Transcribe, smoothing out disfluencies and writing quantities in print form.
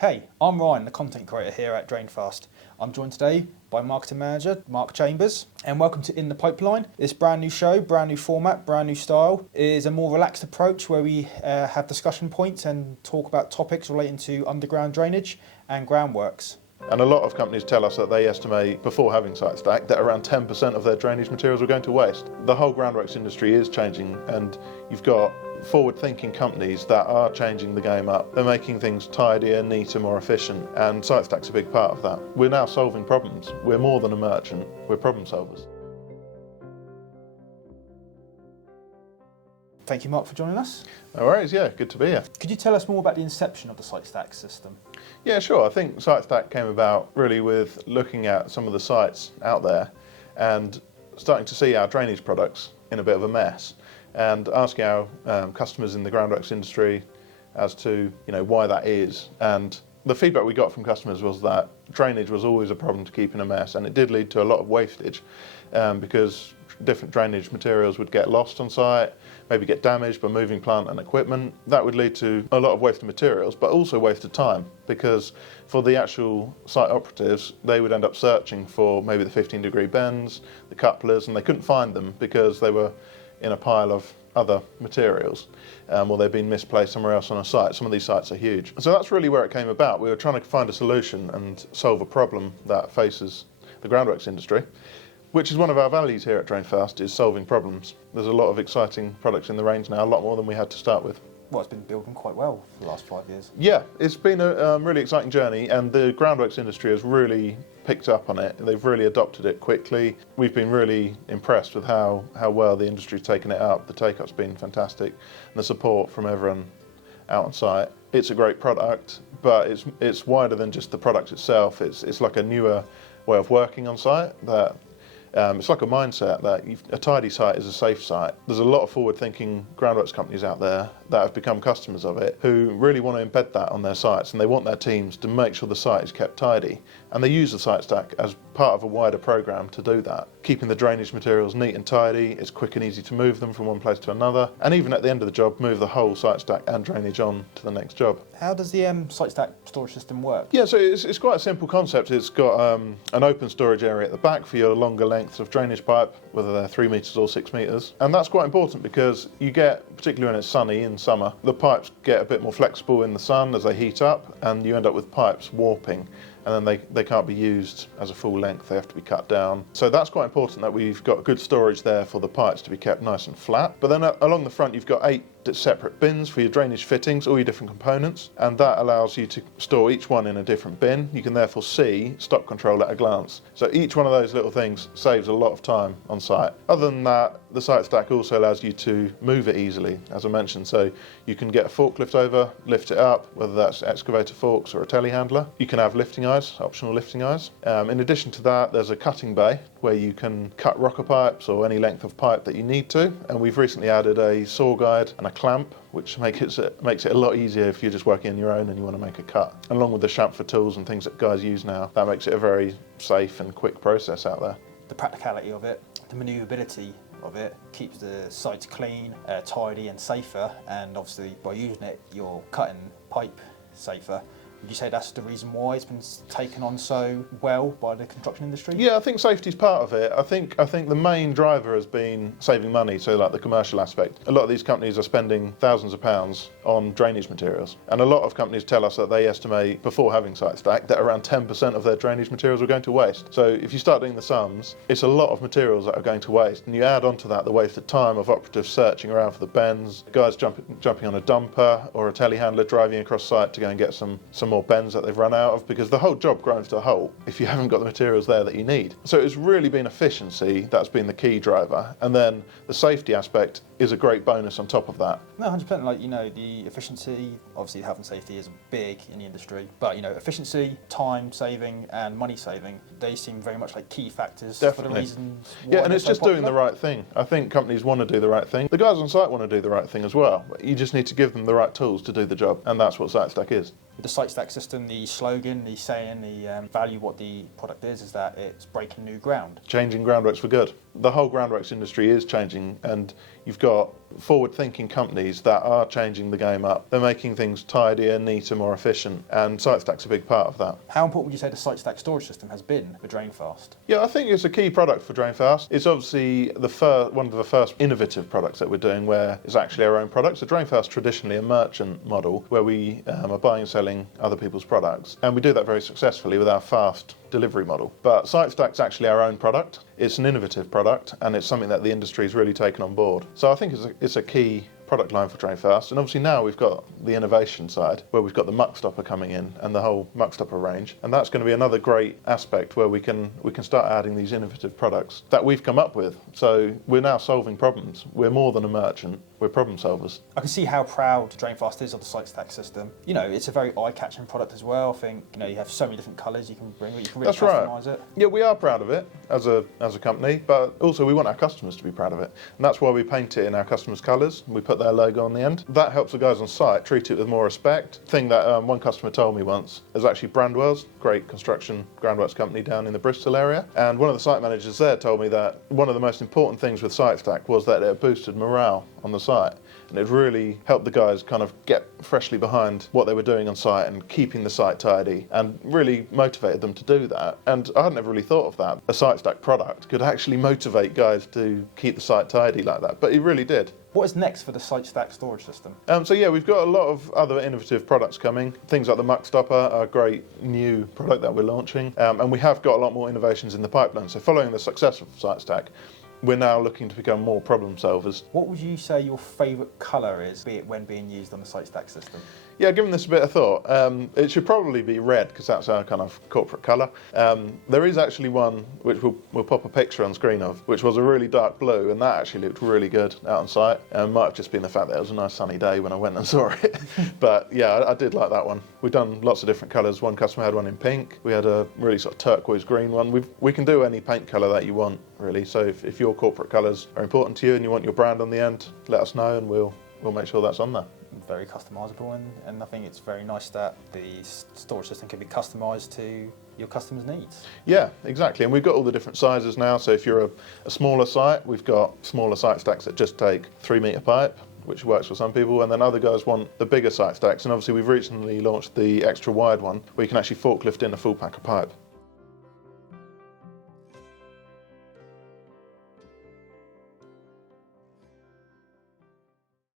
Hey, I'm Ryan, the content creator here at Drainfast. I'm joined today by marketing manager Mark Chambers, and welcome to In the Pipeline. This brand new show, brand new format, brand new style. It is a more relaxed approach where we have discussion points and talk about topics relating to underground drainage and groundworks. And a lot of companies tell us that they estimate, before having SiteStak, that around 10% of their drainage materials are going to waste. The whole groundworks industry is changing, and you've got forward-thinking companies that are changing the game up. They're making things tidier, neater, more efficient, and SiteStak's a big part of that. We're now solving problems. We're more than a merchant, we're problem solvers. Thank you, Mark, for joining us. No worries, yeah, good to be here. Could you tell us more about the inception of the SiteStak system? Yeah, sure. I think SiteStak came about really with looking at some of the sites out there and starting to see our drainage products in a bit of a mess, and asking our customers in the groundworks industry as to why that is. And the feedback we got from customers was that drainage was always a problem to keep in a mess, and it did lead to a lot of wastage because different drainage materials would get lost on site, maybe get damaged by moving plant and equipment. That would lead to a lot of wasted materials, but also wasted time, because for the actual site operatives, they would end up searching for maybe the 15-degree bends, the couplers, and they couldn't find them because they were in a pile of other materials, or they've been misplaced somewhere else on a site. Some of these sites are huge. So that's really where it came about. We were trying to find a solution and solve a problem that faces the groundworks industry, which is one of our values here at Drainfast, is solving problems. There's a lot of exciting products in the range now, a lot more than we had to start with. Well, it's been building quite well for the last 5 years. Yeah, it's been a really exciting journey, and the groundworks industry has really picked up on it. They've really adopted it quickly. We've been really impressed with how well the industry's taken it up. The take-up's been fantastic, and the support from everyone out on site. It's a great product, but it's wider than just the product itself. It's like a newer way of working on site that it's like a mindset that a tidy site is a safe site. There's a lot of forward-thinking groundworks companies out there that have become customers of it who really want to embed that on their sites, and they want their teams to make sure the site is kept tidy. And they use the SiteStak as part of a wider program to do that. Keeping the drainage materials neat and tidy, it's quick and easy to move them from one place to another, and even at the end of the job, move the whole SiteStak and drainage on to the next job. How does the SiteStak storage system work? Yeah, so it's quite a simple concept. It's got an open storage area at the back for your longer lengths of drainage pipe, whether they're 3 metres or 6 metres. And that's quite important because you get, particularly when it's sunny in summer, the pipes get a bit more flexible in the sun as they heat up, and you end up with pipes warping, and then they can't be used as a full length, they have to be cut down. So that's quite important, that we've got good storage there for the pipes to be kept nice and flat. But then along the front you've got 8 separate bins for your drainage fittings, all your different components, and that allows you to store each one in a different bin. You can therefore see stock control at a glance. So each one of those little things saves a lot of time on site. Other than that, the SiteStak also allows you to move it easily, as I mentioned. So you can get a forklift over, lift it up, whether that's excavator forks or a telehandler. You can have lifting eyes, optional lifting eyes. In addition to that, there's a cutting bay where you can cut rocker pipes or any length of pipe that you need to. And we've recently added a saw guide and a clamp, which makes it a lot easier if you're just working on your own and you want to make a cut. And along with the chamfer tools and things that guys use now, that makes it a very safe and quick process out there. The practicality of it, the manoeuvrability of it, keeps the sites clean, tidy and safer, and obviously by using it you're cutting pipe safer. Would you say that's the reason why it's been taken on so well by the construction industry? Yeah, I think safety's part of it. I think the main driver has been saving money, so like the commercial aspect. A lot of these companies are spending thousands of pounds on drainage materials, and a lot of companies tell us that they estimate, before having SiteStak, that around 10% of their drainage materials are going to waste. So if you start doing the sums, it's a lot of materials that are going to waste, and you add onto that the wasted time of operatives searching around for the bends, guys jumping on a dumper or a telehandler driving across site to go and get some more bends that they've run out of, because the whole job grinds to a halt if you haven't got the materials there that you need. So it's really been efficiency that's been the key driver, and then the safety aspect is a great bonus on top of that. No, 100%. Like, the efficiency, obviously health and safety is big in the industry, but efficiency, time saving and money saving, they seem very much like key factors. Definitely. For the reasons why. Yeah, and it's just doing the right thing. I think companies want to do the right thing. The guys on site want to do the right thing as well. You just need to give them the right tools to do the job, and that's what SiteStak is. The SiteStak system, the slogan, the saying, the value, what the product is that it's breaking new ground. Changing groundworks for good. The whole groundworks industry is changing, and you've got forward-thinking companies that are changing the game up. They're making things tidier, neater, more efficient, and SiteStak's a big part of that. How important would you say the SiteStak storage system has been for Drainfast? Yeah, I think it's a key product for Drainfast. It's obviously one of the first innovative products that we're doing where it's actually our own product. So Drainfast traditionally a merchant model where we are buying and selling other people's products, and we do that very successfully with our fast delivery model. But SiteStak's actually our own product. It's an innovative product, and it's something that the industry's really taken on board. So I think it's a key product line for Drainfast, and obviously now we've got the innovation side where we've got the muck stopper coming in and the whole muck stopper range, and that's going to be another great aspect where we can start adding these innovative products that we've come up with. So we're now solving problems. We're more than a merchant, we're problem solvers. I can see how proud Drainfast is of the SiteStak system. You know, it's a very eye-catching product as well. I think, you know, you have so many different colours you can bring, you can really customise it. Yeah, we are proud of it as a company, but also we want our customers to be proud of it, and that's why we paint it in our customers' colours. We put their logo on the end. That helps the guys on site treat it with more respect. Thing that one customer told me once is actually Groundworks, great construction groundworks company down in the Bristol area, and one of the site managers there told me that one of the most important things with SiteStak was that it boosted morale on the site, and it really helped the guys kind of get freshly behind what they were doing on site and keeping the site tidy, and really motivated them to do that. And I hadn't ever really thought of that. A SiteStak product could actually motivate guys to keep the site tidy like that, but it really did. What is next for the SiteStak storage system? So yeah, we've got a lot of other innovative products coming. Things like the muck stopper are a great new product that we're launching, and we have got a lot more innovations in the pipeline. So following the success of SiteStak, we're now looking to become more problem solvers. What would you say your favourite colour is, be it when being used on the SiteStak system? Yeah, given this a bit of thought, it should probably be red because that's our kind of corporate colour. There is actually one which we'll pop a picture on screen of, which was a really dark blue, and that actually looked really good out on site. It might have just been the fact that it was a nice sunny day when I went and saw it. But yeah, I did like that one. We've done lots of different colours. One customer had one in pink. We had a really sort of turquoise green one. We can do any paint colour that you want, really. So if your corporate colours are important to you and you want your brand on the end, let us know and we'll make sure that's on there. Very customisable, and I think it's very nice that the storage system can be customised to your customers' needs. Yeah, exactly, and we've got all the different sizes now, so if you're a smaller site, we've got smaller SiteStaks that just take 3 metre pipe, which works for some people, and then other guys want the bigger SiteStaks, and obviously we've recently launched the extra wide one where you can actually forklift in a full pack of pipe.